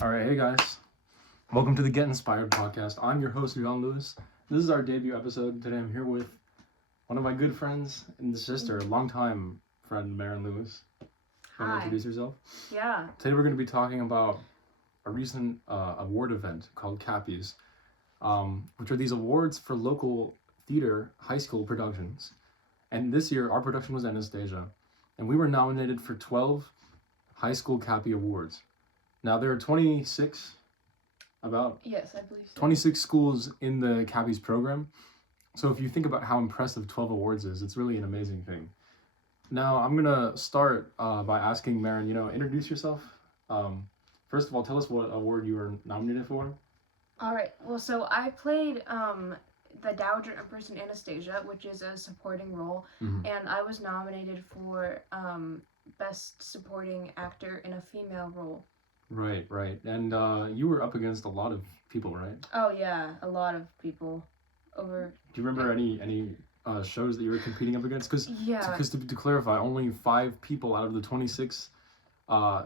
All right, hey guys, welcome to the Get Inspired podcast. I'm your host, Maren Lewis. This is our debut episode. Today I'm here with one of my good friends and sister, longtime friend, Maren Lewis. Want to Hi. introduce yourself? Yeah. Today we're going to be talking about a recent award event called Cappies, which are these awards for local theater high school productions. And this year, our production was Anastasia, and we were nominated for 12 high school Cappy awards. Now, there are 26, Yes, I believe so. 26 schools in the Cappies program. So if you think about how impressive 12 awards is, it's really an amazing thing. Now, I'm going to start by asking Maren, introduce yourself. First of all, tell us what award you were nominated for. All right. Well, so I played the Dowager Empress in Anastasia, which is a supporting role, and I was nominated for Best Supporting Actor in a Female Role. Right. And you were up against a lot of people, right? Oh, yeah. A lot of people. Do you remember any shows that you were competing up against? Because to clarify, only 5 people out of the 26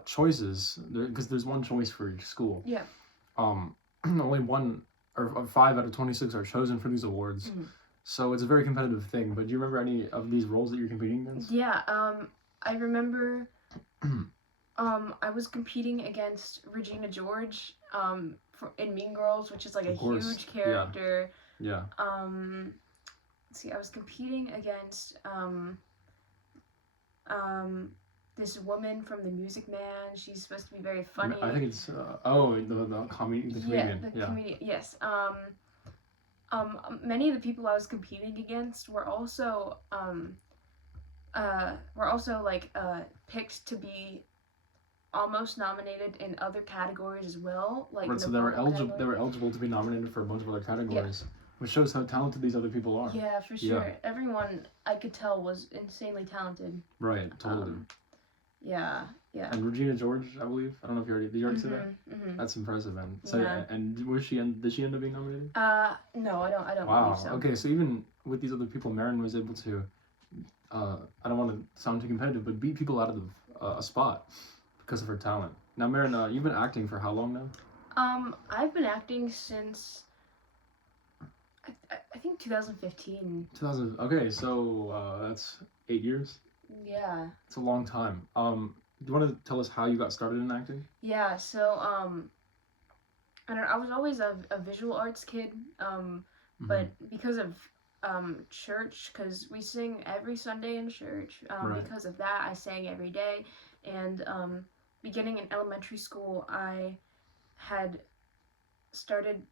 choices, because there's one choice for each school. Yeah. Only 1 or 5 out of 26 are chosen for these awards. So it's a very competitive thing. But do you remember any of these roles that you're competing against? Yeah. I remember. I was competing against Regina George in Mean Girls, which is like a huge character. Yeah. Let's see, I was competing against this woman from The Music Man. She's supposed to be very funny. I think it's the comedian. Yeah, the comedian. Yes. Many of the people I was competing against were also picked to be almost nominated in other categories as well. So they were eligible to be nominated for a bunch of other categories, which shows how talented these other people are. Yeah, for sure. Yeah. Everyone I could tell was insanely talented. Right, totally. Yeah. And Regina George, I believe. I don't know if did you already say that? That's impressive, man. So and did she end up being nominated? No, I don't wow. believe so. Okay, so even with these other people, Maren was able to I don't want to sound too competitive, but beat people out of a spot because of her talent. Now, Maren, you've been acting for how long now? I've been acting since I think 2015. Okay, so that's 8 years. Yeah. It's a long time. Do you want to tell us how you got started in acting? Yeah. So I don't know. I was always a visual arts kid. But because of church, because we sing every Sunday in church. Because of that, I sang every day, and beginning in elementary school, I had started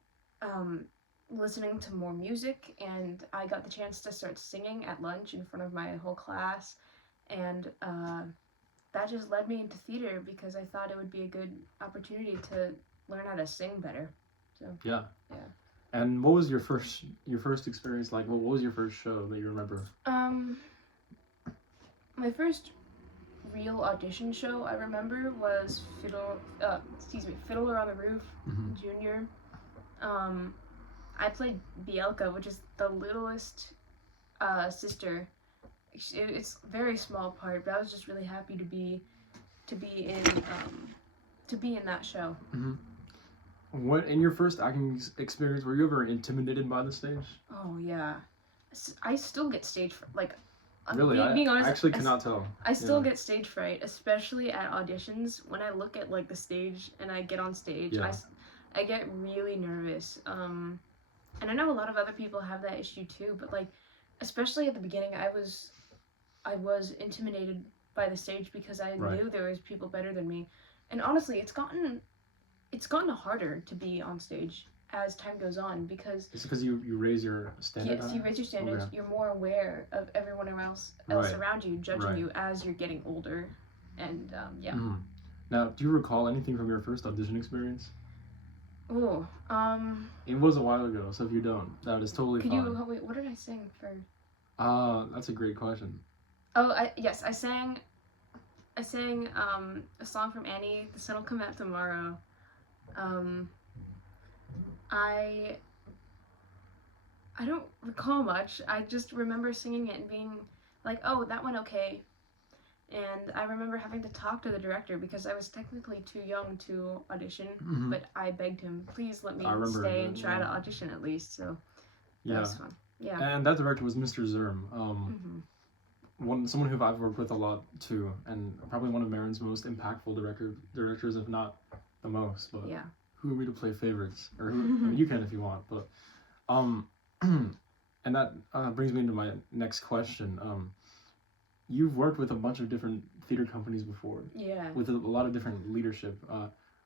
listening to more music, and I got the chance to start singing at lunch in front of my whole class, and that just led me into theater because I thought it would be a good opportunity to learn how to sing better. So yeah. And what was your first experience like? What was your first show that you remember? My first real audition show I remember was Fiddler on the Roof, Junior. I played Bielka, which is the littlest sister. It's a very small part, but I was just really happy to be in that show. What in your first acting experience, were you ever intimidated by the stage? Oh yeah, I still get stage fright. Really, being honest, I actually cannot tell. I still get stage fright, especially at auditions. When I look at the stage and I get on stage, I get really nervous. And I know a lot of other people have that issue too. But especially at the beginning, I was intimidated by the stage because I knew there was people better than me. And honestly, it's gotten harder to be on stage as time goes on because it's because you raise your standard. Yes, you raise your standards. Okay. You're more aware of everyone else around you judging you as you're getting older, and Now, do you recall anything from your first audition experience? Oh, it was a while ago, so if you don't, that is totally fine. Wait, what did I sing for? That's a great question. Oh, I sang a song from Annie. The Sun'll Come Out Tomorrow. I don't recall much. I just remember singing it and being like, oh, that went okay. And I remember having to talk to the director because I was technically too young to audition, but I begged him, please let me stay and try to audition at least. So that was fun. Yeah. And that director was Mr. Zerm. Someone who I've worked with a lot too, and probably one of Maren's most impactful directors, if not the most. But who are we to play favorites? Or who? I mean, you can if you want, but and that brings me into my next question. You've worked with a bunch of different theater companies before. Yeah. With a lot of different leadership.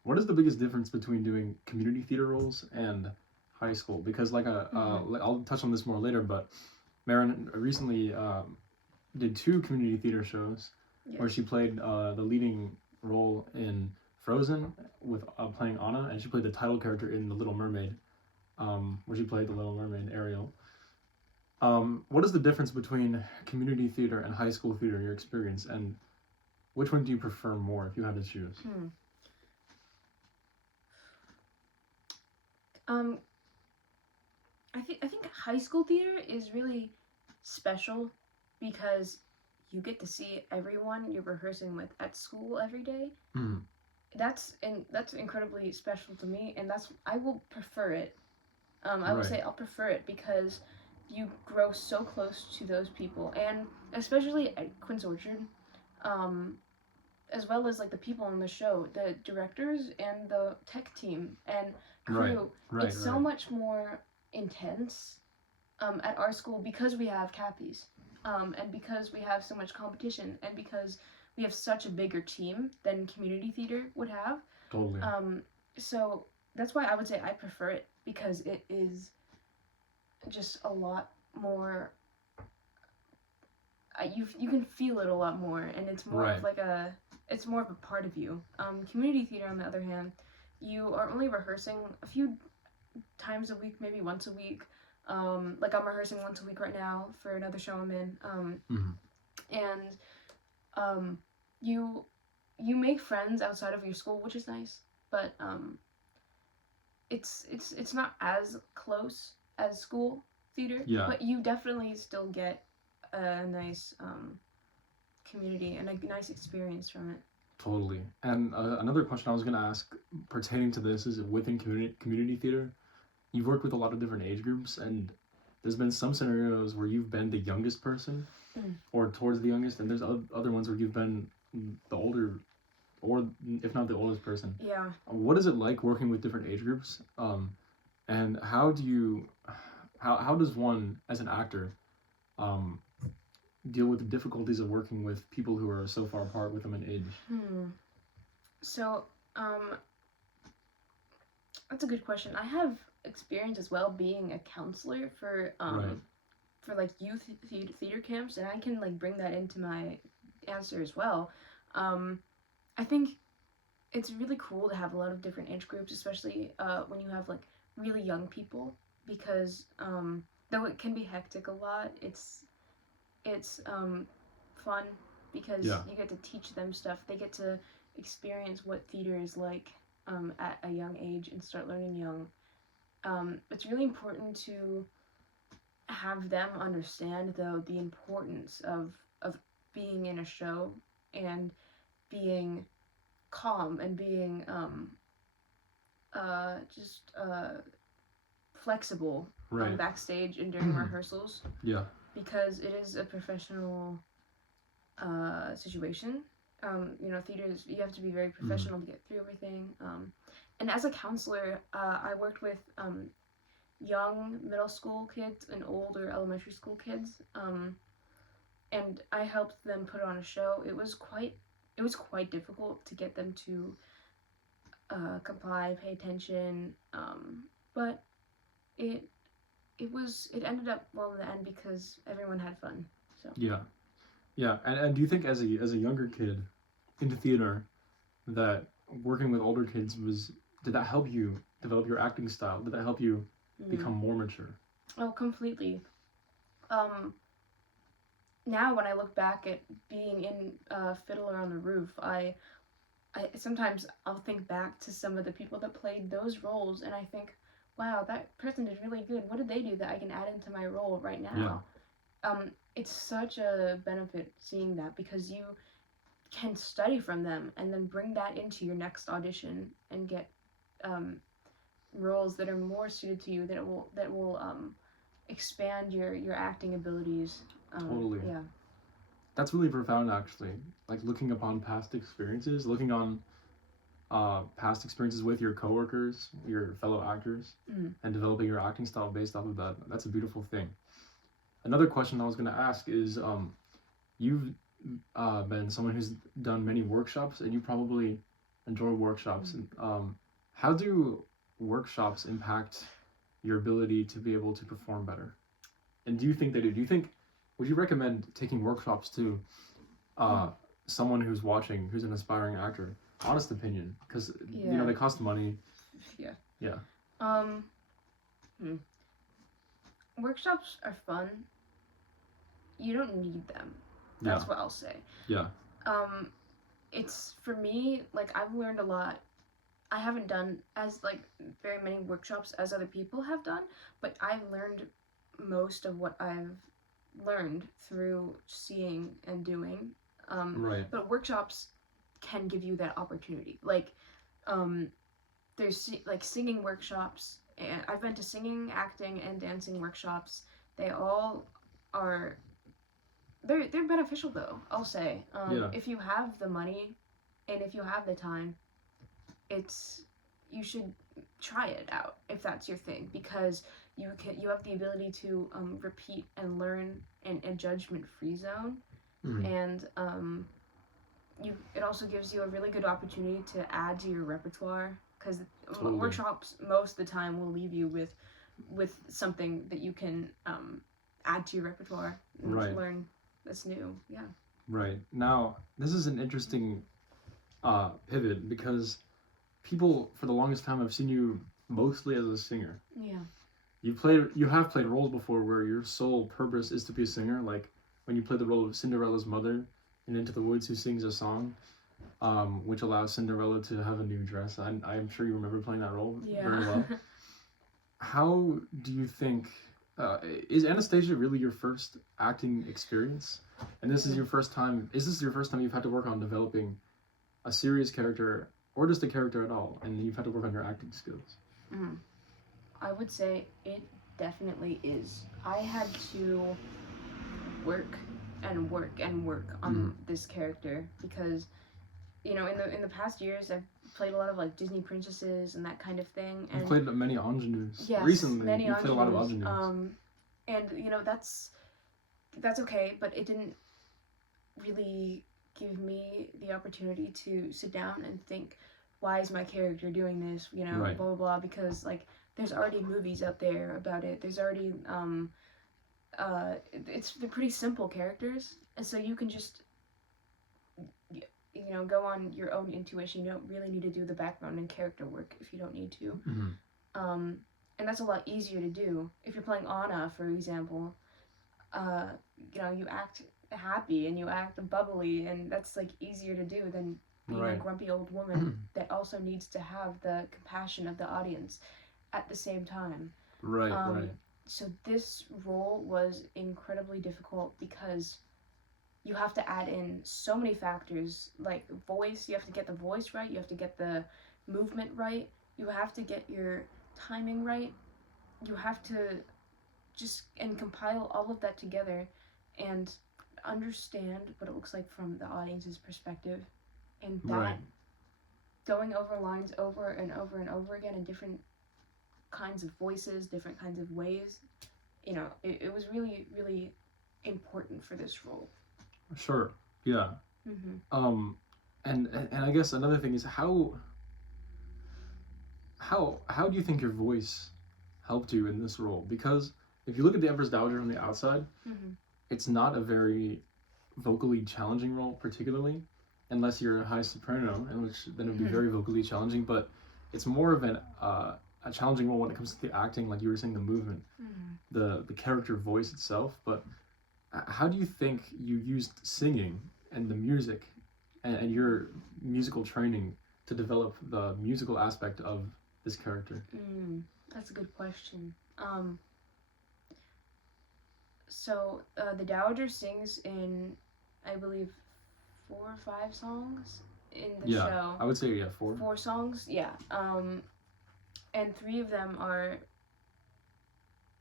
What is the biggest difference between doing community theater roles and high school? Because I'll touch on this more later, but Maren recently did 2 community theater shows where she played the leading role in Frozen with playing Anna, and she played the title character in The Little Mermaid, where she played the Little Mermaid Ariel. What is the difference between community theater and high school theater in your experience, and which one do you prefer more if you had to choose? I think high school theater is really special because you get to see everyone you're rehearsing with at school every day. That's incredibly special to me, and I will prefer it. I will say I'll prefer it because you grow so close to those people, and especially at Quince Orchard, as well as like the people on the show, the directors and the tech team and crew. It's so much more intense at our school because we have Cappies, and because we have so much competition, and because we have such a bigger team than community theater would have. Totally. So that's why I would say I prefer it, because it is just a lot more. You can feel it a lot more, and it's more of like it's more of a part of you. Community theater, on the other hand, you are only rehearsing a few times a week, maybe once a week. Like I'm rehearsing once a week right now for another show I'm in. And you make friends outside of your school, which is nice, but it's not as close as school theater. But you definitely still get a nice community and a nice experience from it. Totally. And another question I was going to ask pertaining to this is, within community theater, you've worked with a lot of different age groups, and there's been some scenarios where you've been the youngest person or towards the youngest, and there's other ones where you've been the older, or if not the oldest person. Yeah. What is it like working with different age groups? And how does one, as an actor, deal with the difficulties of working with people who are so far apart with them in age? So, that's a good question. I have experience as well being a counselor for like youth theater camps, and I can like bring that into my answer as well. I think it's really cool to have a lot of different age groups, especially when you have like really young people, because though it can be hectic a lot, it's fun because you get to teach them stuff. They get to experience what theater is like at a young age and start learning young. It's really important to have them understand, though, the importance of being in a show and being calm and being flexible backstage and during rehearsals. Because it is a professional situation. Theaters, you have to be very professional to get through everything. And as a counselor, I worked with young middle school kids and older elementary school kids, and I helped them put on a show. It was quite difficult to get them to comply, pay attention, but it ended up well in the end because everyone had fun. So and do you think as a younger kid into theater, that working with older kids did that help you develop your acting style? Did that help you become more mature? Oh, completely. Now when I look back at being in Fiddler on the Roof, I sometimes I'll think back to some of the people that played those roles, and I think, wow, that person did really good. What did they do that I can add into my role right now? It's such a benefit seeing that, because can study from them and then bring that into your next audition and get roles that are more suited to you, that will expand your acting abilities. Totally. Yeah. That's really profound, actually. Like looking upon past experiences, looking on past experiences with your coworkers, your fellow actors, and developing your acting style based off of that. That's a beautiful thing. Another question I was going to ask is, you've been someone who's done many workshops, and you probably enjoy workshops. How do workshops impact your ability to be able to perform better? And do you think they do? Would you recommend taking workshops to someone who's watching, who's an aspiring actor? Honest opinion, because they cost money. Yeah. Workshops are fun. You don't need them. That's what I'll say. Yeah. It's, for me, like, I've learned a lot. I haven't done as like very many workshops as other people have done, but I've learned most of what I've learned through seeing and doing. Right. But workshops can give you that opportunity. Like, there's like singing workshops. And I've been to singing, acting, and dancing workshops. They all are. They're beneficial though. I'll say. If you have the money, and if you have the time, you should try it out if that's your thing, because you have the ability to repeat and learn in a judgment-free zone, and it also gives you a really good opportunity to add to your repertoire, because workshops most of the time will leave you with something that you can add to your repertoire and learn that's new. Yeah. Right. Now, this is an interesting pivot, because people for the longest time have seen you mostly as a singer. Yeah. You have played roles before where your sole purpose is to be a singer, like when you played the role of Cinderella's mother in Into the Woods, who sings a song, which allows Cinderella to have a new dress. I'm sure you remember playing that role very well. How do you think, is Anastasia really your first acting experience? And this is your first time, you've had to work on developing a serious character, or just a character at all, and you've had to work on your acting skills? I would say it definitely is. I had to work and work and work on this character, because in the past years I've played a lot of like Disney princesses and that kind of thing. And you've played many ingenues. Yes, recently. Many you've played a lot of ingenues. And that's okay, but it didn't really give me the opportunity to sit down and think, why is my character doing this? Blah blah blah. Because like, there's already movies out there about it. There's already they're pretty simple characters, and so you can just go on your own intuition. You don't really need to do the background and character work if you don't need to. And that's a lot easier to do if you're playing Anna, for example. You act happy and you act bubbly, and that's like easier to do than being a grumpy old woman that also needs to have the compassion of the audience at the same time. Right. So this role was incredibly difficult, because you have to add in so many factors, like voice. You have to get the voice right, you have to get the movement right, you have to get your timing right, you have to compile all of that together and understand what it looks like from the audience's perspective, and that going over lines over and over and over again in different kinds of voices, different kinds of ways, it was really, really important for this role. Sure. Yeah. And I guess another thing is, how do you think your voice helped you in this role? Because if you look at the Empress Dowager from the outside, it's not a very vocally challenging role, particularly, unless you're a high soprano, in which then it would be very vocally challenging. But it's more of a challenging role when it comes to the acting, like you were saying, the movement, the character voice itself. But how do you think you used singing and the music and your musical training to develop the musical aspect of this character? That's a good question. So the Dowager sings in, I believe, 4 or 5 songs in the Yeah, show. I would say 4. 4 songs, yeah. And 3 of them are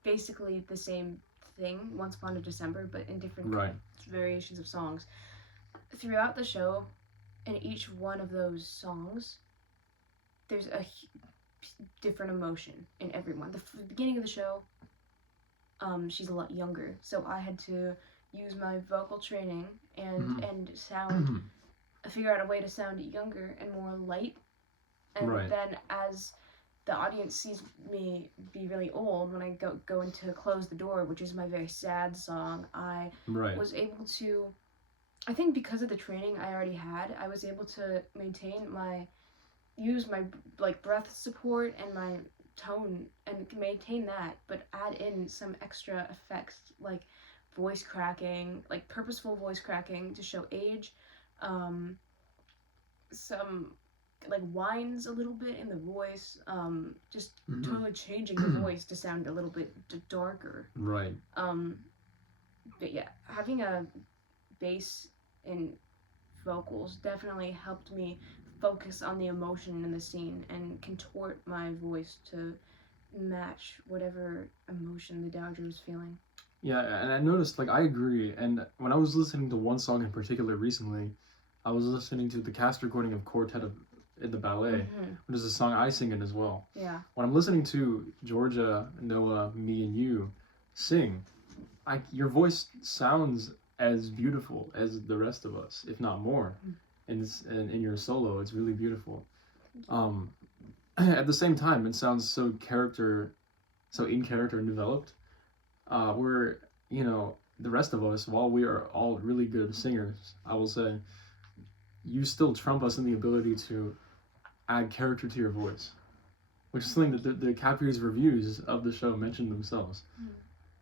basically the same thing, Once Upon a December, but in different variations of songs. Throughout the show, in each one of those songs, there's a different emotion in everyone. The beginning of the show, she's a lot younger, so I had to use my vocal training and sound, figure out a way to sound younger and more light. And then as the audience sees me be really old, when I go into Close the Door, which is my very sad song, I was able to, I think because of the training I already had, I was able to use my like breath support and my tone and maintain that, but add in some extra effects like voice cracking, like purposeful voice cracking to show age, some like whines a little bit in the voice, just totally changing the voice to sound a little bit darker. Right. But yeah, having a bass in vocals definitely helped me focus on the emotion in the scene and contort my voice to match whatever emotion the Dowager was feeling. Yeah, and I noticed, like, I agree. And when I was listening to one song in particular recently, I was listening to the cast recording of Quartet in the Ballet, which is a song I sing in as well. Yeah. When I'm listening to Georgia, Noah, me, and you sing, your voice sounds as beautiful as the rest of us, if not more. And in your solo, it's really beautiful. At the same time, it sounds so in character and developed. Where, the rest of us, while we are all really good singers, I will say, you still trump us in the ability to add character to your voice, which is something that the Capri's reviews of the show mentioned themselves.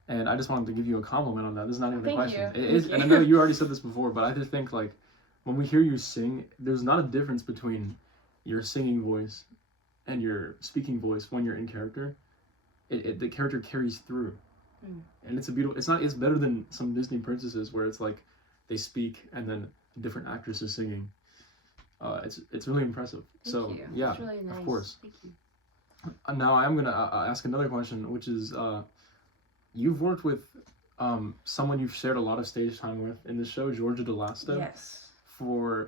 And I just wanted to give you a compliment on that. This is not even a question. It is, and I know you already said this before, but I just think, like, when we hear you sing, there's not a difference between your singing voice and your speaking voice when you're in character. The character carries through. And it's it's better than some Disney princesses where it's like they speak and then a different actress is singing. It's really impressive. Thank you. Yeah, that's really nice. Of course. Thank you. Now I'm gonna ask another question, which is, you've worked with someone you've shared a lot of stage time with in the show, Georgia DeLasta. Yes.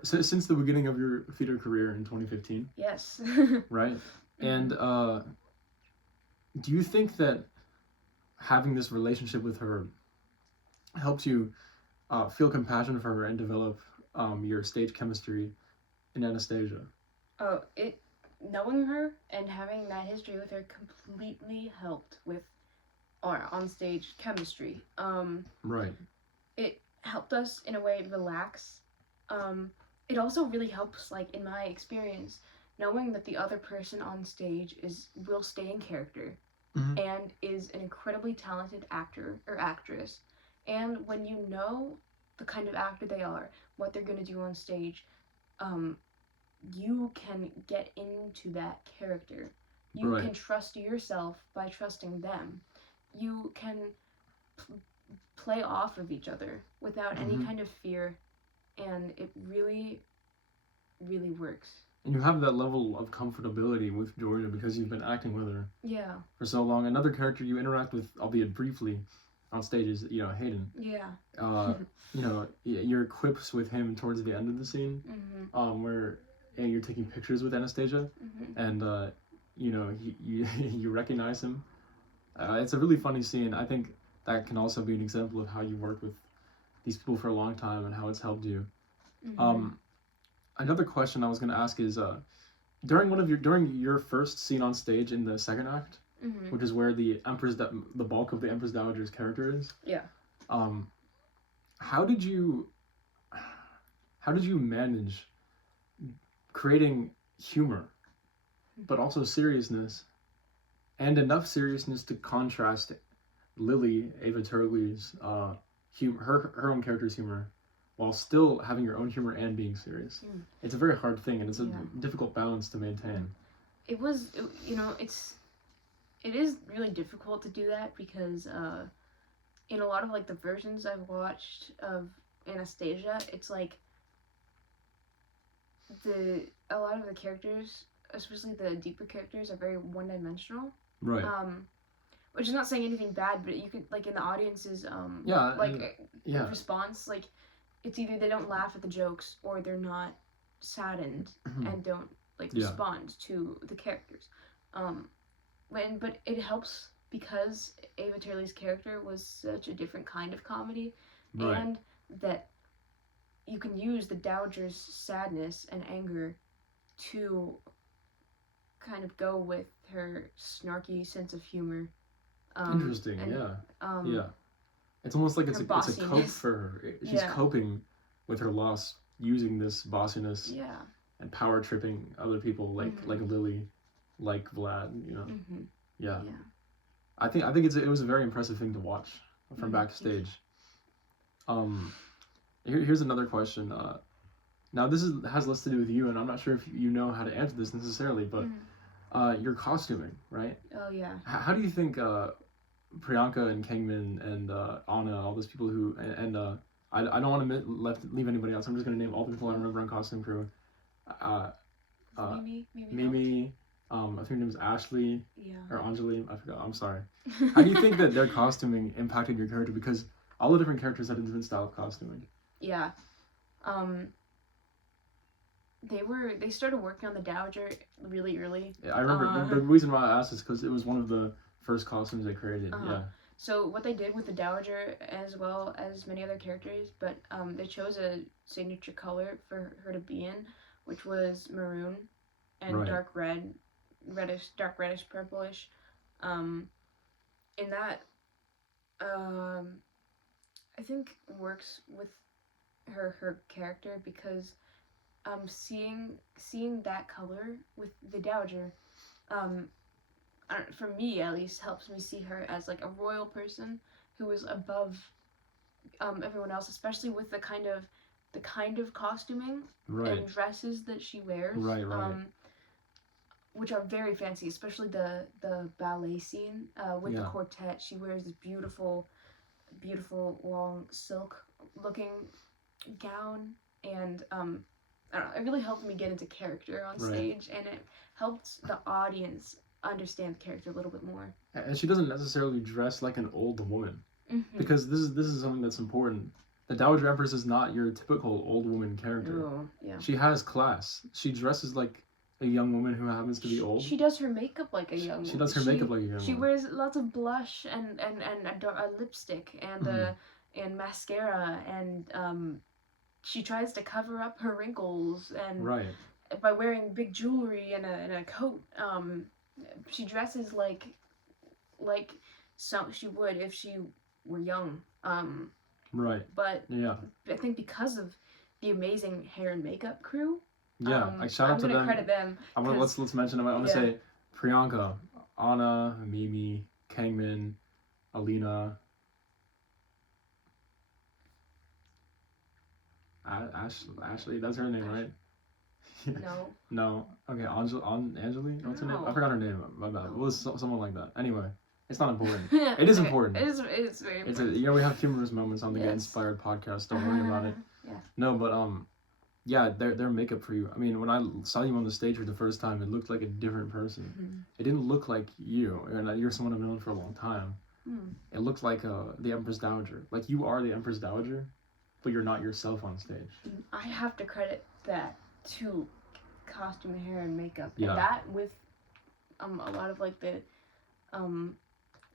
Since the beginning of your theater career in 2015. Yes. Right? And do you think that having this relationship with her helped you feel compassion for her and develop your stage chemistry in Anastasia? Knowing her and having that history with her completely helped with our on-stage chemistry. Right. It helped us, in a way, relax. It also really helps, like, in my experience, knowing that the other person on stage will stay in character and is an incredibly talented actor or actress. And when you know the kind of actor they are, what they're going to do on stage, you can get into that character. You can trust yourself by trusting them. You can play off of each other without any kind of fear, and it really, really works. And you have that level of comfortability with Georgia because you've been acting with her for so long. Another character you interact with, albeit briefly, on stage is, Hayden. Yeah. Your quips with him towards the end of the scene, where you're taking pictures with Anastasia, and you recognize him. It's a really funny scene. I think that can also be an example of how you work with these people for a long time and how it's helped you. Another question I was going to ask is, during your first scene on stage in the second act, which is where the bulk of the Empress Dowager's character is. Yeah. How did you manage creating humor, but also seriousness, and enough seriousness to contrast Lily, Ava Turley's her own character's humor, while still having your own humor and being serious? It's a very hard thing, and it's a difficult balance to maintain. It is really difficult to do that because in a lot of, like, the versions I've watched of Anastasia, it's like a lot of the characters, especially the deeper characters, are very one-dimensional. Right. Which is not saying anything bad, but you could, like, in the audience's response, like, it's either they don't laugh at the jokes or they're not saddened and don't respond to the characters. But it helps because Ava Turley's character was such a different kind of comedy, and that you can use the Dowager's sadness and anger to kind of go with her snarky sense of humor. Interesting, yeah. It's almost like it's a cope for her. She's coping with her loss using this bossiness and power tripping other people like Lily, like Vlad, you know. Yeah. I think it was a very impressive thing to watch from backstage. Here's another question. Now this has less to do with you, and I'm not sure if you know how to answer this necessarily, but your costuming, right? Oh yeah. How do you think Priyanka and Kangman and Anna, all those people who and I don't want to leave anybody else. I'm just gonna name all the people I remember on costume crew. Mimi. I think her name was Ashley. Yeah. Or Anjali. I forgot. I'm sorry. How do you think that their costuming impacted your character? Because all the different characters had a different style of costuming. Yeah. They started working on the Dowager really early. Yeah, I remember the reason why I asked is because it was one of the first costumes they created. Yeah. So what they did with the Dowager, as well as many other characters, but they chose a signature color for her to be in, which was maroon and dark reddish purplish. In that, I think works with her character because seeing that color with the Dowager, for me at least, helps me see her as like a royal person who is above everyone else, especially with the kind of costuming and dresses that she wears, which are very fancy, especially the ballet scene with the quartet. She wears this beautiful long silk looking gown, and I don't know, it really helped me get into character on stage, and it helped the audience understand the character a little bit more. And she doesn't necessarily dress like an old woman, because this is something that's important. The Dowager Empress is not your typical old woman character. Oh, yeah. She has class. She dresses like a young woman who happens to be old. She does her makeup like a young woman. She does her makeup like a young woman. She wears lots of blush and a lipstick and mascara, and she tries to cover up her wrinkles and by wearing big jewelry and a coat. She dresses like she would if she were young. But I think because of the amazing hair and makeup crew. Shout out to them. I'm gonna credit them. Let's mention them. I want to say Priyanka, Anna, Mimi, Kangman, Alina, Ashley. That's her name, right? No. Okay, Anjali. What's her name? I forgot her name. My bad. It was someone like that. Anyway, it's not important. It is important. It is very important. We have humorous moments on the Get Inspired podcast. Don't worry about it. No, but their makeup for you. I mean, when I saw you on the stage for the first time, it looked like a different person. It didn't look like you. And you're someone I've known for a long time. It looked like the Empress Dowager. Like you are the Empress Dowager, but you're not yourself on stage. I have to credit that to costume, hair, and makeup. And that with a lot of like the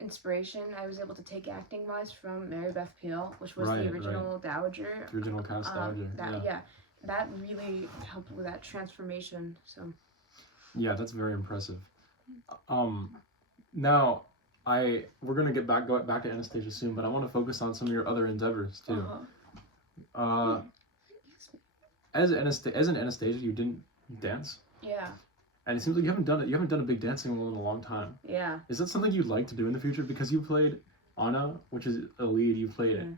inspiration I was able to take acting wise from Mary Beth Peele, which was the original Dowager. The original cast Dowager. That really helped with that transformation. So yeah, that's very impressive. Now we're gonna go back to Anastasia soon, but I want to focus on some of your other endeavors too. As an Anastasia, you didn't dance. Yeah. And it seems like you haven't done a big dancing role in a long time. Yeah. Is that something you'd like to do in the future? Because you played Anna, which is a lead. You played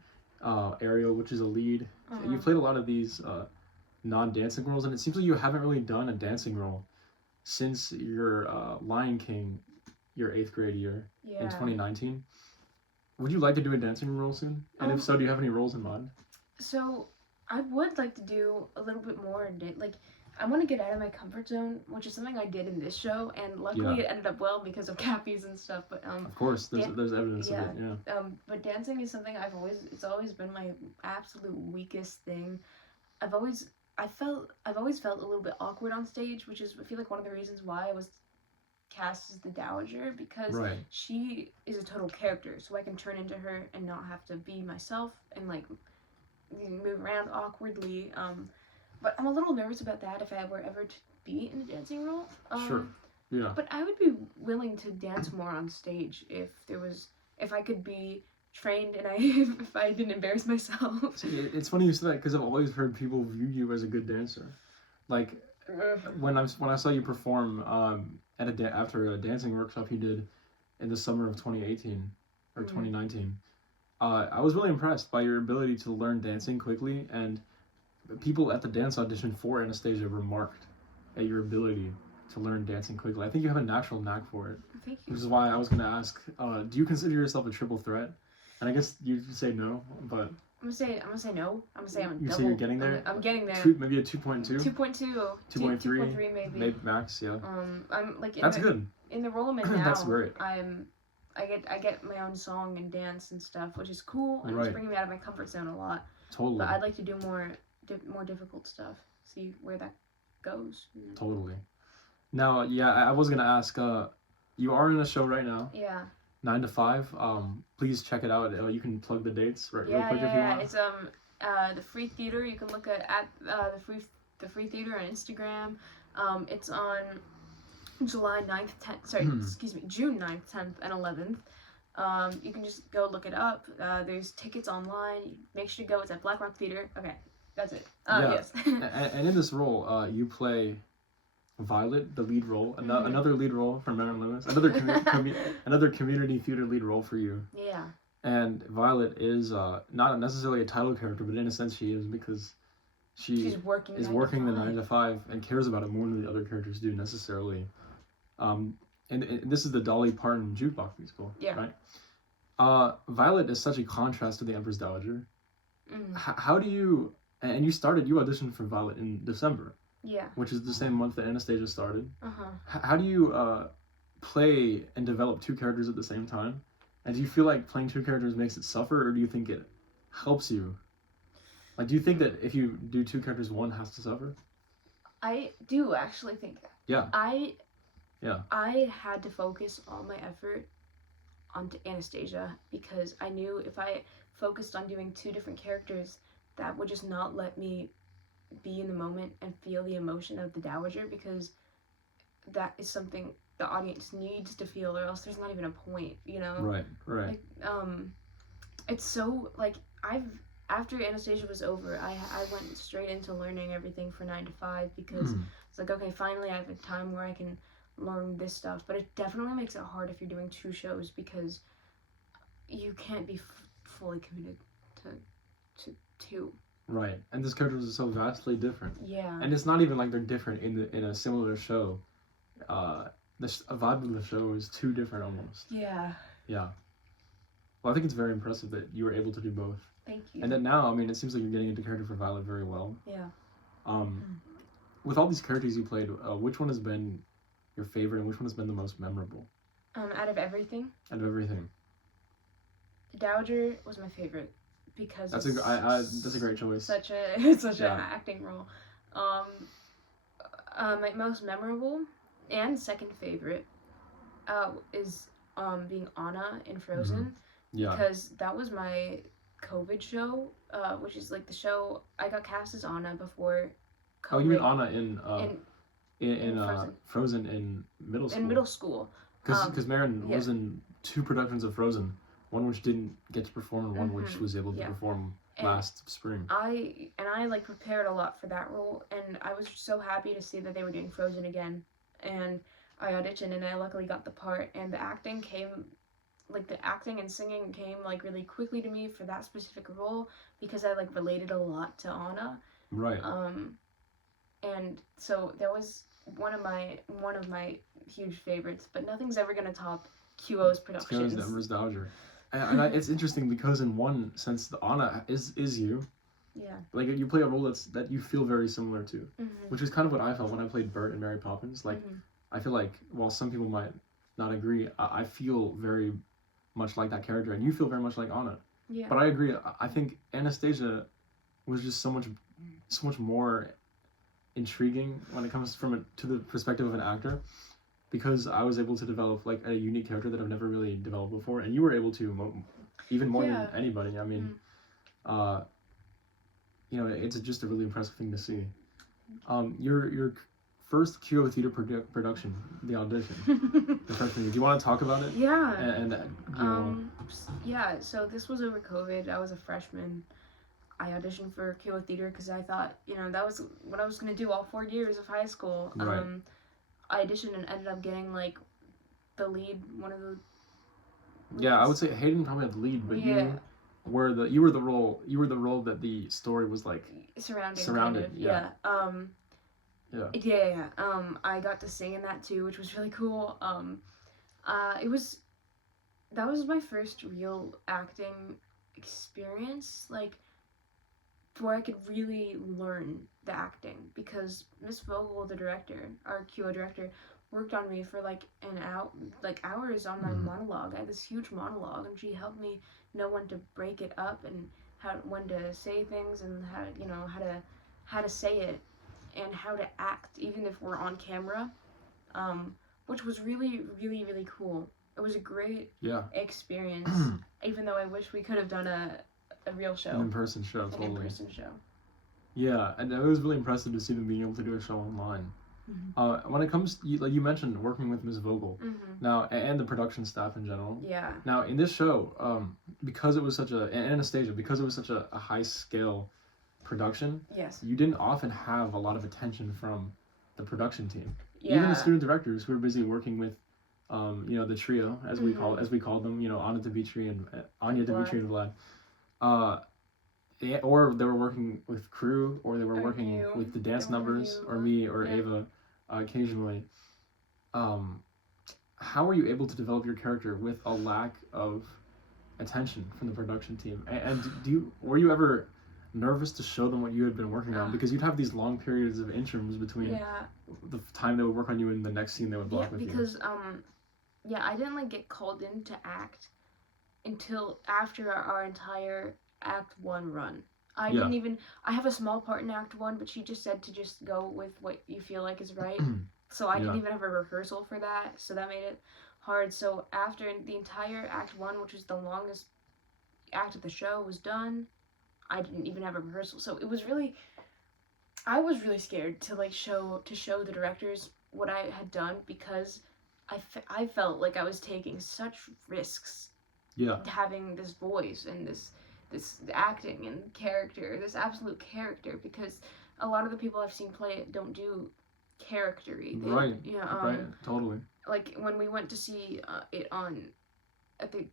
Ariel, which is a lead. You played a lot of these non-dancing roles, and it seems like you haven't really done a dancing role since your Lion King, your 8th grade year in 2019. Would you like to do a dancing role soon? And if so, do you have any roles in mind? So I would like to do a little bit more I want to get out of my comfort zone, which is something I did in this show, and luckily it ended up well because of Cappies and stuff. But of course, there's evidence of it. Yeah. But dancing is something it's always been my absolute weakest thing. I've always felt a little bit awkward on stage, which is I feel like one of the reasons why I was cast as the Dowager, because she is a total character, so I can turn into her and not have to be myself and like move around awkwardly. But I'm a little nervous about that if I were ever to be in a dancing role. Sure. Yeah. But I would be willing to dance more on stage if I could be trained and if I didn't embarrass myself. See, it's funny you say that because I've always heard people view you as a good dancer. Like when I saw you perform after a dancing workshop you did in the summer of 2018 or 2019, I was really impressed by your ability to learn dancing quickly, and people at the dance audition for Anastasia remarked at your ability to learn dancing quickly. I think you have a natural knack for it. Thank you. Which is why I was going to ask, do you consider yourself a triple threat? And I guess you say no, but I'm gonna say no. I'm gonna say I'm a you double. say you're getting there. I'm getting there. Maybe a 2.2. 2.2. 2.3 maybe. Maybe max. Yeah. I'm like that's good. In the role I'm in now. That's great. I get my own song and dance and stuff, which is cool, and it's bringing me out of my comfort zone a lot. Totally. But I'd like to do more difficult stuff. See where that goes. Totally. Now, yeah, I was gonna ask. You are in a show right now. Yeah. 9 to 5. Please check it out. You can plug the dates real quick if you want. It's the Free Theater. You can look at the Free Theater on Instagram. It's on July 9th, 10th. Sorry, excuse me, June 9th, 10th, and 11th. You can just go look it up. There's tickets online. Make sure to go. It's at Black Rock Theater. Okay, that's it. Yes. and in this role, you play Violet, the lead role, another lead role for Maren Lewis, another community theater lead role for you. Yeah. And Violet is not necessarily a title character, but in a sense she is, because she's working the 9 to 5 and cares about it more than the other characters do necessarily. And this is the Dolly Parton jukebox musical, right? Violet is such a contrast to the Empress Dowager. How do you? And you auditioned for Violet in December. Yeah. Which is the same month that Anastasia started. Uh-huh. How do you play and develop two characters at the same time? And do you feel like playing two characters makes it suffer, or do you think it helps you? Like, do you think that if you do two characters, one has to suffer? I do actually think that. Yeah. I had to focus all my effort onto Anastasia because I knew if I focused on doing two different characters, that would just not let me be in the moment and feel the emotion of the Dowager, because that is something the audience needs to feel, or else there's not even a point, you know? Right. Like, it's so, like, after Anastasia was over, I went straight into learning everything for 9 to 5, because it's like, okay, finally I have a time where I can learn this stuff, but it definitely makes it hard if you're doing two shows, because you can't be fully committed to two. Right, and these characters are so vastly different. Yeah. And it's not even like they're different in a similar show. The vibe of the show is too different almost. Yeah. Yeah. Well, I think it's very impressive that you were able to do both. Thank you. And then now, I mean, it seems like you're getting into character for Violet very well. Yeah. With all these characters you played, which one has been your favorite, and which one has been the most memorable? Out of everything. Out of everything. The Dowager was my favorite. Because that's a great choice. Such an acting role. My most memorable and second favorite is being Anna in Frozen. Yeah. Because that was my COVID show, which is like the show I got cast as Anna before COVID. Oh, you mean Anna in Frozen in middle school? In middle school. Because Maren was in 2 productions of Frozen. One which didn't get to perform, and one which was able to perform last spring. I like prepared a lot for that role, and I was so happy to see that they were doing Frozen again. And I auditioned, and I luckily got the part. And the acting and singing came like really quickly to me for that specific role, because I like related a lot to Anna. Right. And so that was one of my huge favorites. But nothing's ever gonna top QO's Productions. QO's the Empress Dowager. And it's interesting because in one sense, the Anna is you, Yeah. Like you play a role that you feel very similar to, Mm-hmm. which is kind of what I felt when I played Bert in Mary Poppins. Like I feel like while some people might not agree, I feel very much like that character, and you feel very much like Anna. Yeah. But I agree. I think Anastasia was just so much more intriguing when it comes to the perspective of an actor, because I was able to develop like a unique character that I've never really developed before, and you were able to even more than anybody. I mean, it's just a really impressive thing to see. Your first QO theater production, the audition, the freshman year. Do you want to talk about it? Yeah. And yeah. So this was over COVID. I was a freshman. I auditioned for QO theater because I thought, that was what I was gonna do all 4 years of high school. Right. I auditioned and ended up getting like the lead, one of the leads. Yeah, I would say Hayden probably had the lead, but you were the role that the story was like surrounded. Kind of, yeah. I got to sing in that too, which was really cool. That was my first real acting experience, like where I could really learn the acting, because Miss Vogel, the director, our QO director, worked on me for like hours on my monologue. I had this huge monologue, and she helped me know when to break it up and when to say things, and how to say it, and how to act even if we're on camera, which was really, really, really cool. It was a great experience, even though I wish we could have done a real show. An in-person show, totally. An in-person show. Yeah, and it was really impressive to see them being able to do a show online. When it comes, like you mentioned, working with Ms. Vogel, now, and the production staff in general. Yeah. Now, in this show, because it was such Anastasia, because it was such a high-scale production, yes, you didn't often have a lot of attention from the production team. Yeah. Even the student directors who were busy working with, the trio, as we called them, Anya Dimitri and Vlad. Or they were working with crew, or they were working with the dance numbers, or me, or Ava, occasionally. How were you able to develop your character with a lack of attention from the production team? And were you ever nervous to show them what you had been working on? Because you'd have these long periods of interims between the time they would work on you and the next scene they would block with you. Because I didn't get called in to act until after our entire Act 1 run. I didn't even, I have a small part in Act 1, but she just said to just go with what you feel like is right. So I didn't even have a rehearsal for that, so that made it hard. So after the entire Act 1, which was the longest act of the show, was done, I didn't even have a rehearsal. So it was really, I was really scared to show the directors what I had done, because I felt like I was taking such risks having this voice and this acting and character, this absolute character, because a lot of the people I've seen play it don't do character-y. Right, totally. Like when we went to see it at the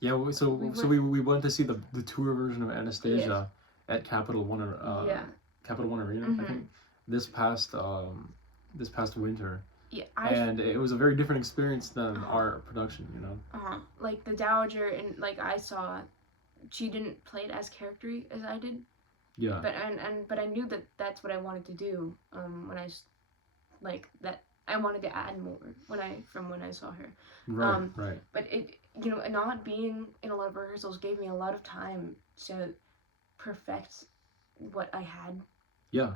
we went to see the tour version of Anastasia at Capital One Arena, I think, this past winter. Yeah, and it was a very different experience than our production, Like the Dowager, and I saw, she didn't play it as character-y as I did. Yeah. But I knew that that's what I wanted to do. When I wanted to add more when I saw her. Right. But it, not being in a lot of rehearsals gave me a lot of time to perfect what I had. Yeah.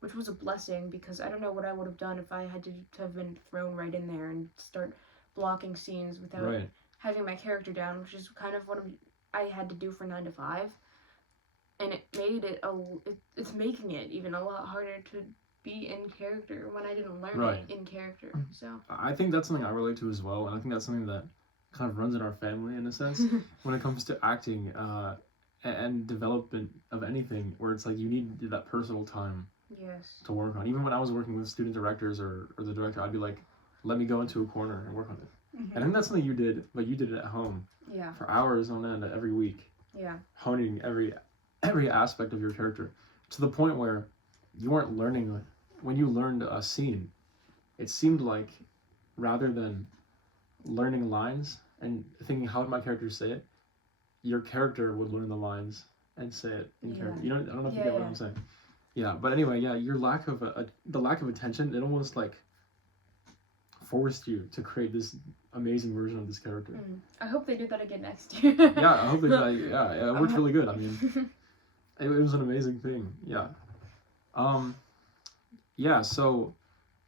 Which was a blessing, because I don't know what I would have done if I had to have been thrown right in there and start blocking scenes without having my character down, which is kind of what I had to do for 9 to 5. And it made it's making it even a lot harder to be in character when I didn't learn it in character. So I think that's something I relate to as well, and I think that's something that kind of runs in our family in a sense when it comes to acting and development of anything, where it's like you need that personal time to work on. Even when I was working with student directors or the director, I'd be like, let me go into a corner and work on it. And I think that's something you did, but you did it at home for hours on end every week, honing every aspect of your character, to the point where you weren't learning. When you learned a scene, it seemed like, rather than learning lines and thinking, how would my character say it, your character would learn the lines and say it in Yeah. character. You know, I don't know if you Yeah, get what yeah. I'm saying. Yeah, but anyway, yeah, your lack of the lack of attention, it almost like forced you to create this amazing version of this character. I hope they do that again next year. Yeah, I hope they yeah, it worked really good. I mean, it was an amazing thing. Yeah. Yeah, so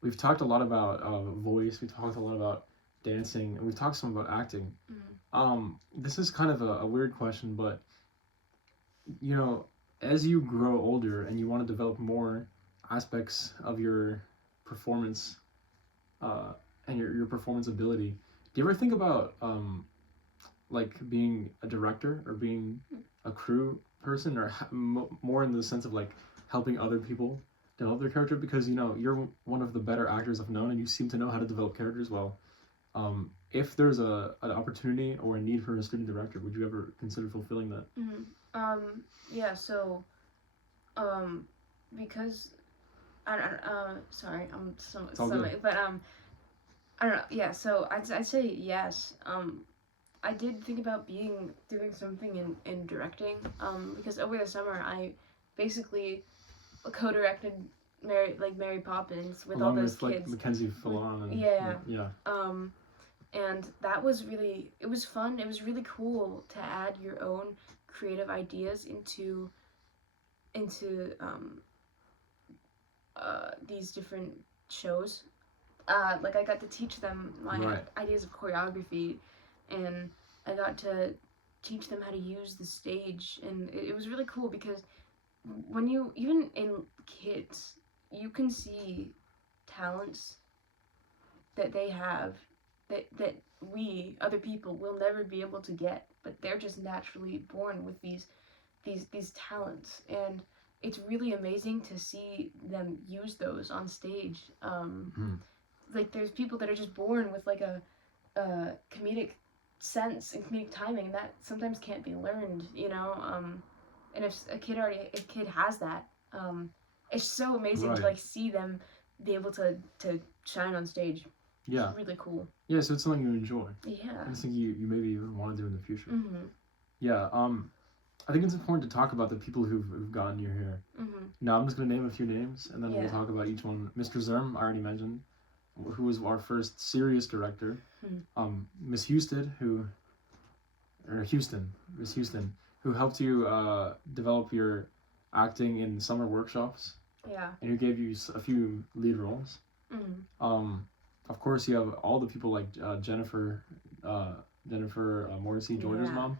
we've talked a lot about voice, we talked a lot about dancing, and we've talked some about acting. This is kind of a weird question, but you know, as you grow older and you want to develop more aspects of your performance uh, and your performance ability, do you ever think about like being a director or being a crew person, or more in the sense of like helping other people develop their character? Because you know you're one of the better actors I've known, and you seem to know how to develop characters well. If there's an opportunity or a need for a student director, would you ever consider fulfilling that? Yeah. So, because I don't. Sorry, I'm so but I don't know. Yeah. So I'd say yes. I did think about doing something in directing. Because over the summer I basically co-directed Mary Poppins with along all those with kids. Like Mackenzie Fallon and yeah. And that was it was fun. It was really cool to add your own creative ideas into these different shows. Like I got to teach them my ideas of choreography, and I got to teach them how to use the stage, and it was really cool because when you, even in kids, you can see talents that they have that we other people will never be able to get, but they're just naturally born with these talents, and it's really amazing to see them use those on stage. Like there's people that are just born with like a comedic sense and comedic timing that sometimes can't be learned, you know. And if a kid has that, it's so amazing to like see them be able to shine on stage. Yeah. It's really cool. Yeah, so it's something you enjoy. Yeah. It's something you maybe even want to do in the future. Mm-hmm. Yeah. I think it's important to talk about the people who've gotten you here. Mm-hmm. Now I'm just gonna name a few names, and then we'll talk about each one. Mr. Zerm, I already mentioned, who was our first serious director. Miss Houston, Miss Houston, who helped you develop your acting in summer workshops. Yeah. And who gave you a few lead roles. Of course, you have all the people like Jennifer Morrissey, Georgia's mom,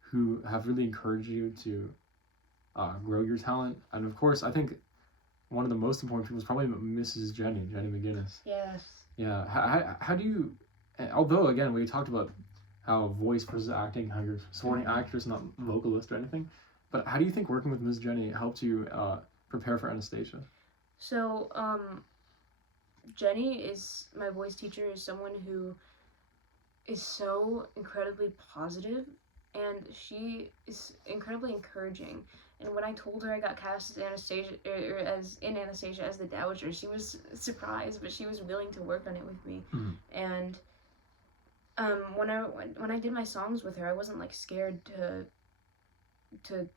who have really encouraged you to grow your talent. And of course, I think one of the most important people is probably Mrs. Jenny McGinnis. Yes. Yeah. How do you? Although again, we talked about how voice versus acting, how you're supporting actors, not vocalist or anything. But how do you think working with Miss Jenny helped you prepare for Anastasia? So, Jenny is my voice teacher, is someone who is so incredibly positive, and she is incredibly encouraging. And when I told her I got cast as Anastasia, in Anastasia as the Dowager, she was surprised, but she was willing to work on it with me. And when I did my songs with her, I wasn't like scared to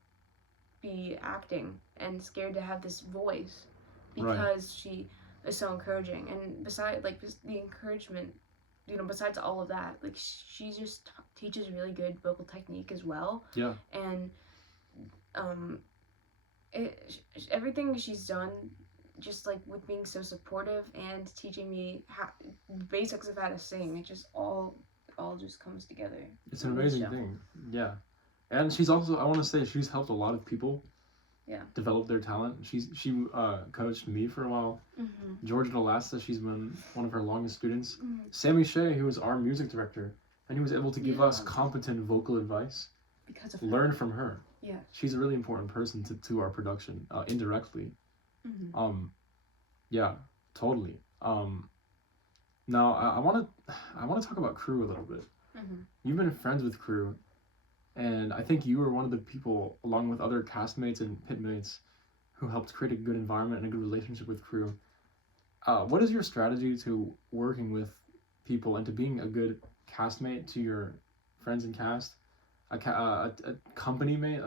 be acting and scared to have this voice, because she is so encouraging. And besides like the encouragement, you know, besides all of that, like she just teaches really good vocal technique as well. Yeah. And everything she's done, just like with being so supportive and teaching me basics of how to sing, it just all just comes together. It's an amazing thing. Yeah. And she's also, I want to say, she's helped a lot of people develop their talent. She coached me for a while. Georgia DeLasta, she's been one of her longest students. Sammy Shea, who was our music director, and he was able to give us competent vocal advice. Because of learn from her. Yeah. She's a really important person to our production, indirectly. Yeah, totally. Now I want to talk about Crew a little bit. You've been friends with Crew, and I think you were one of the people, along with other castmates and pitmates, who helped create a good environment and a good relationship with Crew. What is your strategy to working with people and to being a good castmate to your friends and cast? A company mate?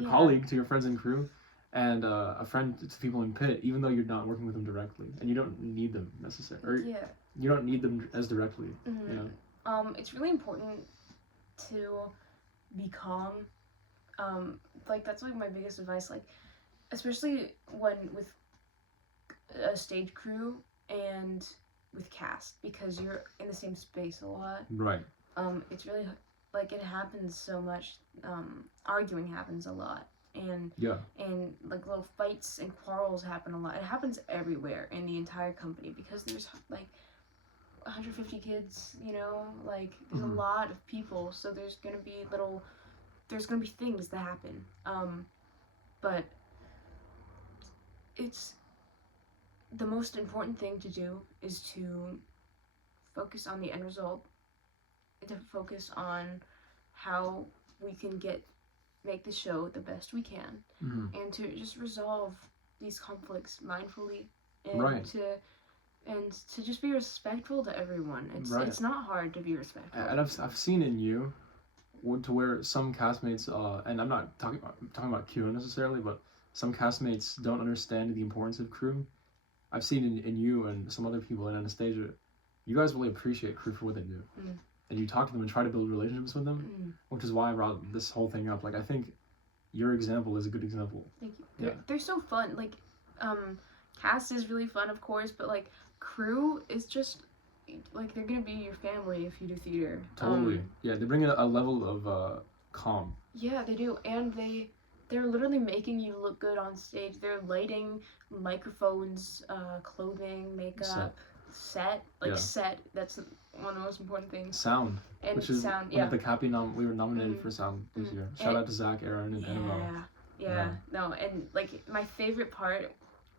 a colleague to your friends in crew, and a friend to people in pit, even though you're not working with them directly, and you don't need them necessarily. Yeah. You don't need them as directly. Mm-hmm. You know? It's really important to be calm. Like that's like my biggest advice. Like, especially when with a stage crew and with cast, because you're in the same space a lot. Right. It's really like it happens so much. Arguing happens a lot, and like little fights and quarrels happen a lot. It happens everywhere in the entire company because there's like 150 kids, you know, like there's a lot of people, so there's gonna be things that happen. But it's the most important thing to do is to focus on the end result, to focus on how we can make the show the best we can, and to just resolve these conflicts mindfully, and to just be respectful to everyone. It's not hard to be respectful. And I've seen in you to where some castmates, and I'm not talking about Q necessarily, but some castmates don't understand the importance of crew. I've seen in you and some other people in Anastasia, you guys really appreciate crew for what they do. And you talk to them and try to build relationships with them, which is why I brought this whole thing up. Like, I think your example is a good example. Thank you. They're so fun. Like, cast is really fun, of course, but like crew is just like they're gonna be your family if you do theater. Totally. Yeah, they bring a level of calm. Yeah, they do, and they're literally making you look good on stage. They're lighting, microphones, clothing, makeup, set. That's one of the most important things. Sound. And which is sound. One of the Cappy we were nominated for sound this year. Shout out to Zach, Aaron, and Annabelle. Yeah. No, and like my favorite part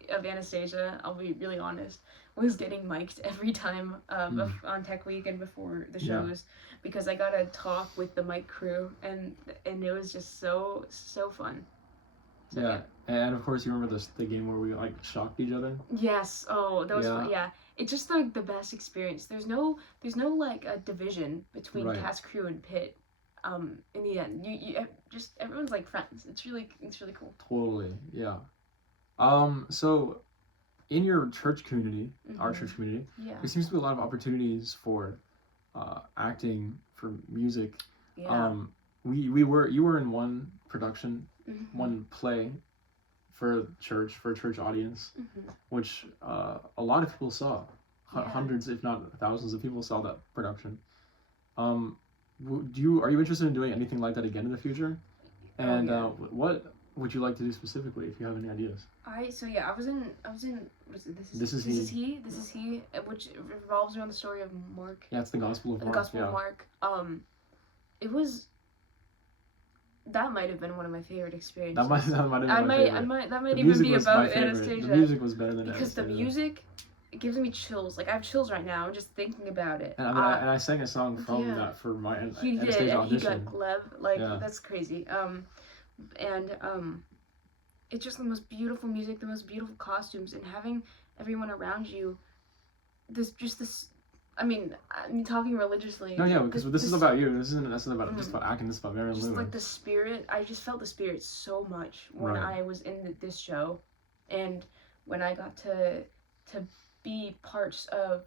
of Anastasia, I'll be really honest, was getting mic'd every time on Tech Week and before the shows, because I got to talk with the mic crew, and it was just so fun. So, and of course you remember the game where we like shocked each other. Yes. Oh, that was fun. Yeah, it's just like the best experience. There's no like a division between cast, crew, and pit. In the end, you just everyone's like friends. It's really cool. Totally. Yeah. So in your church community, our church community, there seems to be a lot of opportunities for acting, for music. Yeah. You were in one production, one play for a church audience, which a lot of people saw. Hundreds, if not thousands of people saw that production. Are you interested in doing anything like that again in the future? And what would you like to do specifically, if you have any ideas? I was in This Is He, which revolves around the story of Mark. Yeah, it's the Gospel of Mark. Of Mark. That might have been one of my favorite experiences. That might have been my favorite. That might even be about Anastasia. The music was better than because Anastasia. The music, it gives me chills. Like I have chills right now just thinking about it. And I sang a song from that for my Anastasia audition. He got Gleb. Like that's crazy. It's just the most beautiful music, the most beautiful costumes, and having everyone around you. I mean, talking religiously. No, yeah, because this is about you. This isn't about just about acting. This is about Maren Lewis. Just like the spirit. I just felt the spirit so much when I was in this show, and when I got to be parts of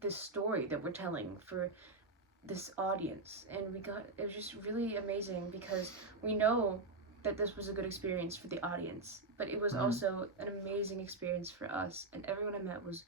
this story that we're telling for this audience, and it was just really amazing because we know that this was a good experience for the audience, but it was also an amazing experience for us, and everyone I met was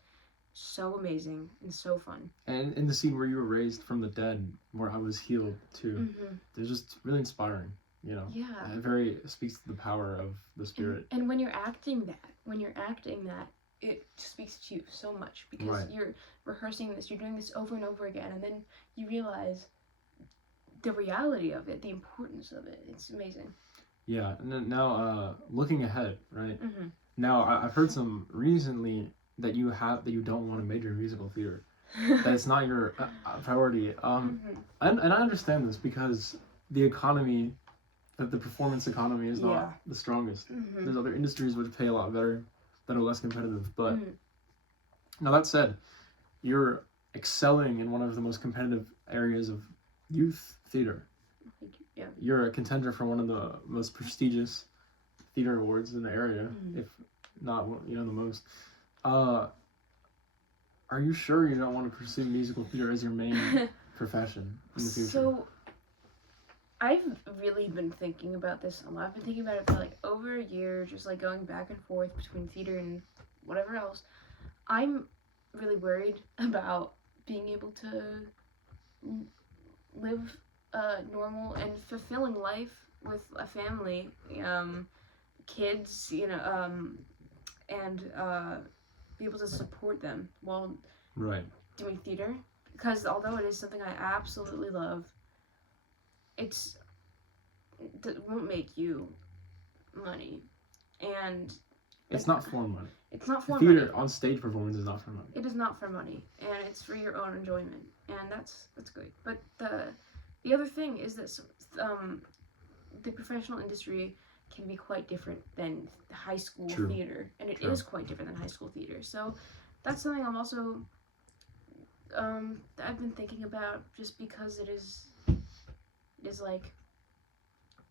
so amazing and so fun. And in the scene where you were raised from the dead, where I was healed too, it was just really inspiring, you know. Yeah. And it very speaks to the power of the spirit. And when you're acting that, it speaks to you so much because you're rehearsing this, you're doing this over and over again, and then you realize the reality of it, the importance of it. It's amazing. Yeah, and then now looking ahead, right? Now I've heard some recently that you don't want to major in musical theater, that it's not your priority. And I understand this because the economy, the performance economy is not the strongest. There's other industries which pay a lot better, that are less competitive. But now that said, you're excelling in one of the most competitive areas of youth theater. Yeah. You're a contender for one of the most prestigious theater awards in the area, if not, the most. Are you sure you don't want to pursue musical theater as your main profession in the future? So, I've really been thinking about this a lot. I've been thinking about it for like over a year, just like going back and forth between theater and whatever else. I'm really worried about being able to live a normal and fulfilling life with a family, kids, and be able to support them while doing theater. Because although it is something I absolutely love, it won't make you money, and it's not for money. It's not for theater money. On stage performance is not for money. It is not for money, and it's for your own enjoyment, and that's great. But the other thing is that the professional industry can be quite different than high school theater, and it is quite different than high school theater. So that's something I'm also I've been thinking about, just because it is like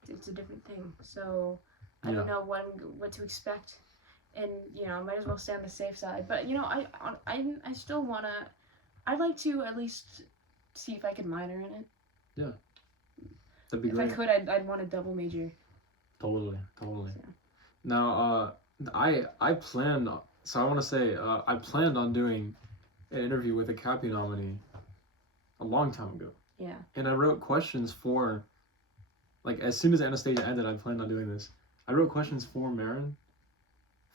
it's a different thing. So I don't know what to expect, and I might as well stay on the safe side. But I still wanna. I'd like to at least see if I could minor in it. Yeah, that'd be great. If I could, I'd want a double major. Totally. So. Now, I planned. So I want to say, I planned on doing an interview with a Cappy nominee a long time ago. Yeah. And I wrote questions for, like, as soon as Anastasia ended, I planned on doing this. I wrote questions for Maren,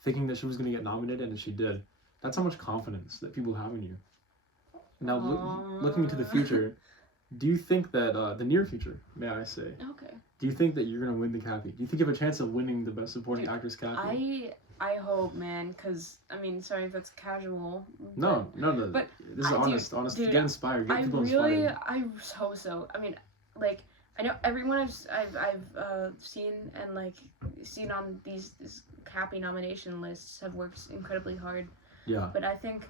thinking that she was going to get nominated, and she did. That's how much confidence that people have in you. Now, looking into the future, do you think that, the near future, may I say? Okay. Do you think that you're going to win the Cappy? Do you think you have a chance of winning the Best Supporting Actress Cappy? I hope, man, because, sorry if that's casual. No, but this is honest. Dude, get inspired, get people inspired. I hope so. I know everyone I've seen and, like, seen on these Cappy nomination lists have worked incredibly hard. Yeah. But I think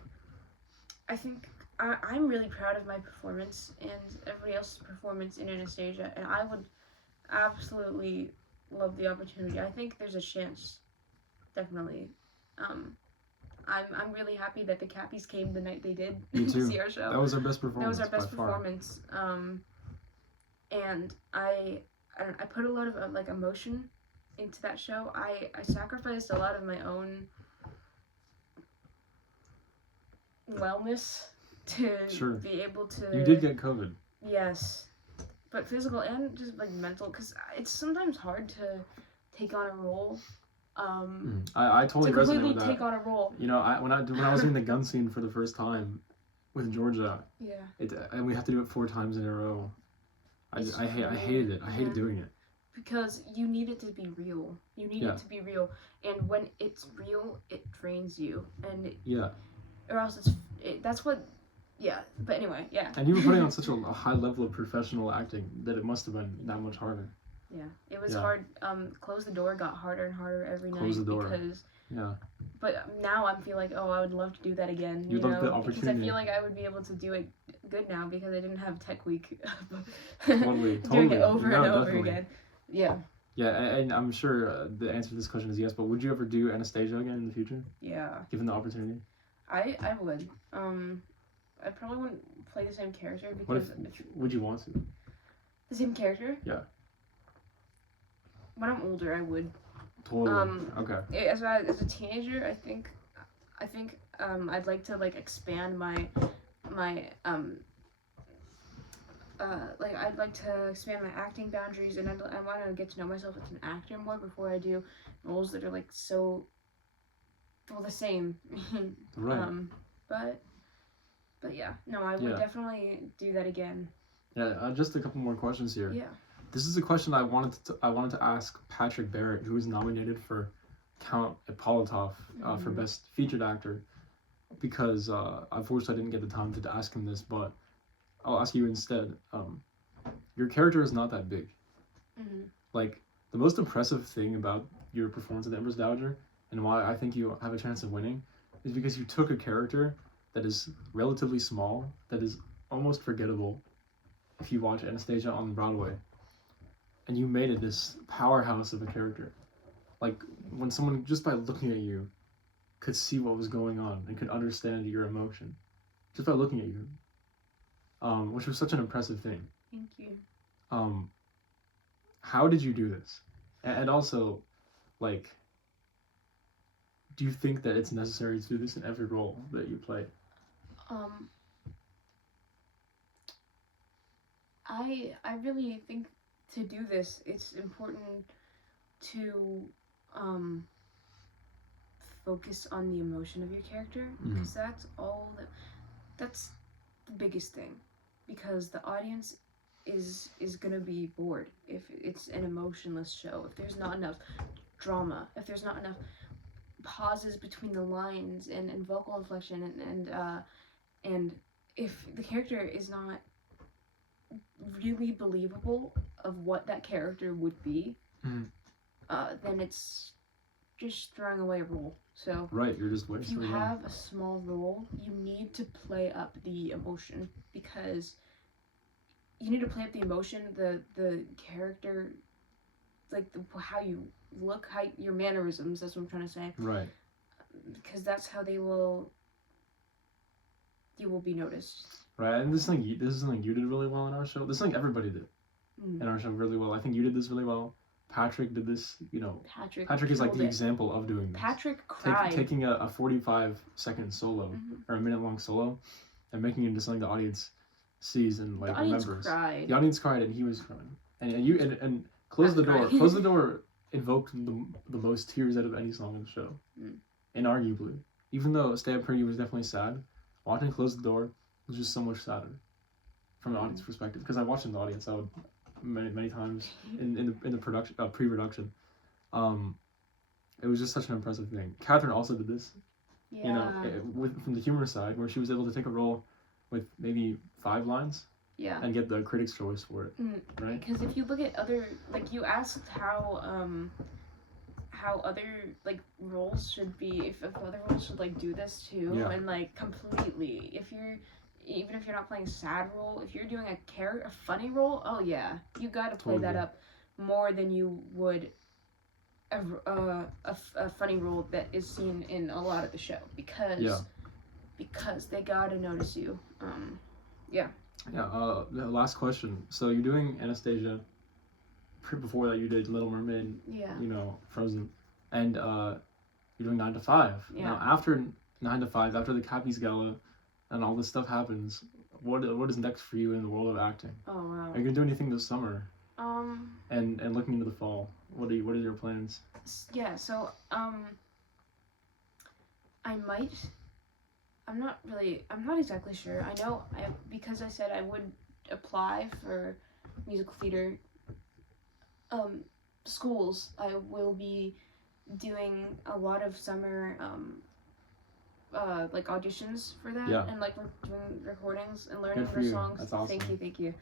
I'm really proud of my performance and everybody else's performance in Anastasia, and I would absolutely love the opportunity. I think there's a chance, definitely. I'm really happy that the Cappies came the night they did to see our show. That was our best performance. That was our best performance. And I put a lot of emotion into that show. I sacrificed a lot of my own wellness to be able to. You did get COVID. Yes, but physical and just like mental, because it's sometimes hard to take on a role. I totally resonate with that. Take on a role. When I was in the gun scene for the first time with Georgia. Yeah. And we have to do it 4 times in a row. I hated it. I hated doing it. Because you need it to be real. You need it to be real, and when it's real, it drains you, and or else that's what. Yeah, but anyway, yeah. And you were putting on such a high level of professional acting that it must have been that much harder. Yeah, it was hard. Close the Door got harder and harder every night. Close the Door. Because. Yeah. But now I feel like, I would love to do that again. You'd love the opportunity. Because I feel like I would be able to do it good now because I didn't have Tech Week. Totally. Doing it over and over again. Yeah. Yeah, and I'm sure the answer to this question is yes, but would you ever do Anastasia again in the future? Yeah. Given the opportunity? I would. I probably wouldn't play the same character because... Would you want to? The same character? Yeah. When I'm older, I would. Totally. Okay. As a teenager, I think I'd like to expand my I'd like to expand my acting boundaries, and I want to get to know myself as an actor more before I do roles that are the same. Right. But yeah, no, I would definitely do that again. Yeah. Just a couple more questions here. Yeah. This is a question I wanted to ask Patrick Barrett, who was nominated for Count Ippolitov for Best Featured Actor, because unfortunately I didn't get the time to ask him this, but I'll ask you instead. Your character is not that big. Mm-hmm. The most impressive thing about your performance at the Empress Dowager, and why I think you have a chance of winning, is because you took a character that is relatively small, that is almost forgettable if you watch Anastasia on Broadway. and you made it this powerhouse of a character. Like when someone just by looking at you could see what was going on and could understand your emotion just by looking at you, which was such an impressive thing. Thank you. How did you do this? And also, like, do you think that it's necessary to do this in every role that you play? I really think to do this, it's important to focus on the emotion of your character, because that's the biggest thing, because the audience is gonna be bored if it's an emotionless show, if there's not enough drama, if there's not enough pauses between the lines and vocal inflection and if the character is not really believable of what that character would be, then it's just throwing away a role. So right, you're just wasting. If you have a small role, you need to play up the emotion, because you need to play up the emotion, the character, like how you look, how your mannerisms. That's what I'm trying to say. Right. Because that's how you will be noticed. Right, and this is something you did really well in our show. This is something everybody did in our show really well. I think you did this really well. Patrick did this, Patrick is like the example of doing this. Patrick cried. Taking a 45-second solo, or a minute-long solo, and making it into something the audience sees and like remembers. Cried. The audience cried, and he was crying. And Close the Door. Close the Door invoked the most tears out of any song in the show, inarguably. Even though Stay Up Pretty was definitely sad, watching Close the Door was just so much sadder from an audience perspective, because I watched it in the audience many times in the production pre-production. It was just such an impressive thing. Catherine also did this, from the humor side, where she was able to take a role with maybe 5 lines, and get the Critics' Choice for it, right? Because if you look at other, like, you asked how other like roles should be, if other roles should like do this too, and like completely, even if you're not playing a sad role, if you're doing a funny role, oh yeah, you gotta play that up more than you would a funny role that is seen in a lot of the show, because they gotta notice you. The last question. So you're doing Anastasia. Before that, you did Little Mermaid. Frozen, and you're doing 9 to 5. Now after 9 to 5, after the Cappies Gala, and all this stuff happens, what is next for you in the world of acting? Oh wow. Are you gonna do anything this summer? And looking into the fall, what are your plans? Yeah, so I might. I'm not exactly sure. I know because I said I would apply for musical theater schools. I will be doing a lot of summer like auditions for that, and like we're doing recordings and learning for songs. That's awesome. Thank you.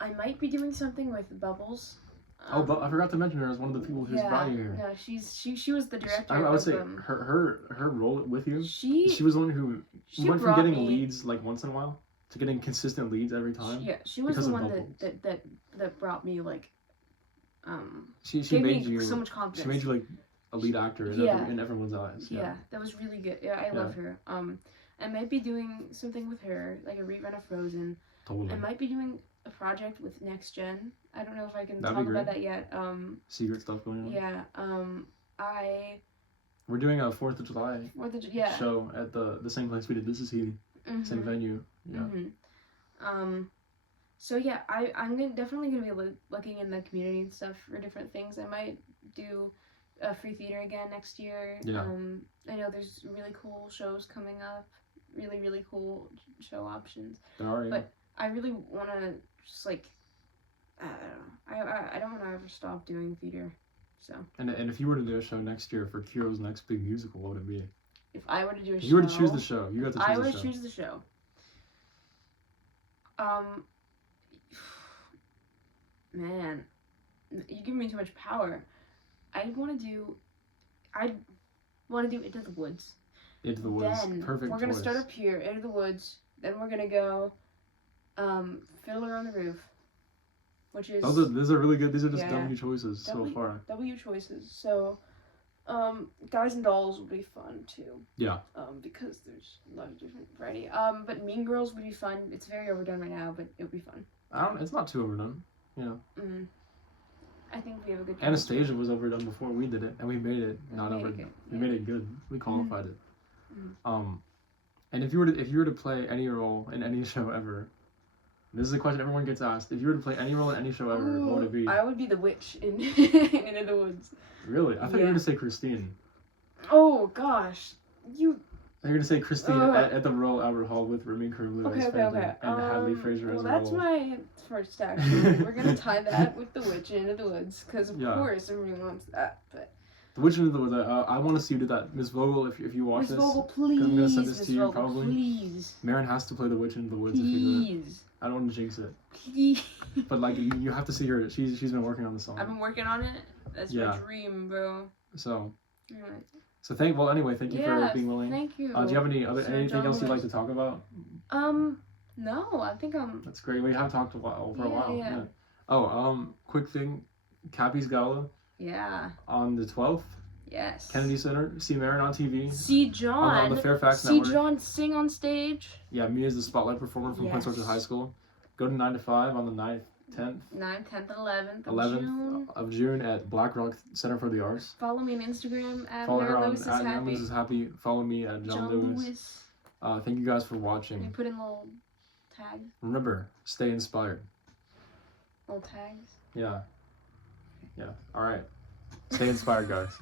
I might be doing something with Bubbles. But I forgot to mention her as one of the people who's brought you here. No, she was the director. I would say her role with you. She was the one who went from getting leads like once in a while to getting consistent leads every time. She was the one that brought me like. She gave made me you so much confidence. She made you like a lead actor in everyone's eyes. Yeah, that was really good. Yeah, I love her. I might be doing something with her, like a rerun of Frozen. Totally. I might be doing a project with Next Gen. I don't know if I can talk about that yet. Secret stuff going on. Yeah. We're doing a 4th of July show at the same place we did This Is He, same venue. Yeah. So yeah, I'm definitely gonna be looking in the community and stuff for different things. I might do free theater again next year. Yeah. I know there's really cool shows coming up, really cool show options. There are. Yeah. But I really want to just like, I don't want to ever stop doing theater. So. And if you were to do a show next year for Kiro's next big musical, what would it be? If I were to do a show. You were to choose the show. You got to choose the show. I would choose the show. Man, you give me too much power. I'd want to do Into the Woods. Into the Woods. Then Perfect we're gonna start up here, Into the Woods. Then we're gonna go Fiddler on the Roof. which is These are really good. These are just Yeah. W choices so far. W choices. So, Guys and Dolls would be fun too. Yeah. Because there's a lot of different variety. But Mean Girls would be fun. It's very overdone right now, but it would be fun. It's not too overdone. I think we have a good. Anastasia was overdone before we did it, and we made it not overdone. We made it good. We qualified it. And if you were to play any role in any show ever, this is a question everyone gets asked. If you were to play any role in any show ever, what would it be? I would be the witch in Into the Woods. Really? I thought you were going to say Christine. Oh, gosh. You were going to say Christine at the Royal Albert Hall with Remy Curlew as Phantom and Hadley Fraser as a that's my first action. We're going to tie that with the witch in Into the Woods, because of course everyone wants that. But The Witch in Into the Woods, I want to see you do that. Miss Vogel, if you watch Miss this. Vogel, please. I'm going to send this to you Vogel, probably. Please. Maren has to play the Witch in Into the Woods if you do it. I don't want to jinx it. Please. But like you have to see her. She's been working on the song. I've been working on it. That's my dream, bro. So thank you for being willing. Thank you. Do you have anything else you'd like to talk about? No, I think I'm. That's great. We have talked for a while. Yeah. Oh, quick thing, Cappy's Gala. Yeah. On the 12th. Yes. Kennedy Center. See Maren on TV. See John. On the Fairfax Network. See John sing on stage. Yeah, me as the spotlight performer from Prince George's High School. Go to 9 to 5 on the 9th, 10th. 9th, 10th, 11th of June at Black Rock Center for the Arts. Follow me on Instagram at Follow her Maren on Lewis at Maren Lewis is Happy. Follow me at John Lewis. Thank you guys for watching. You put in little tags. Remember, stay inspired. Little tags. Yeah. All right. Stay inspired, guys.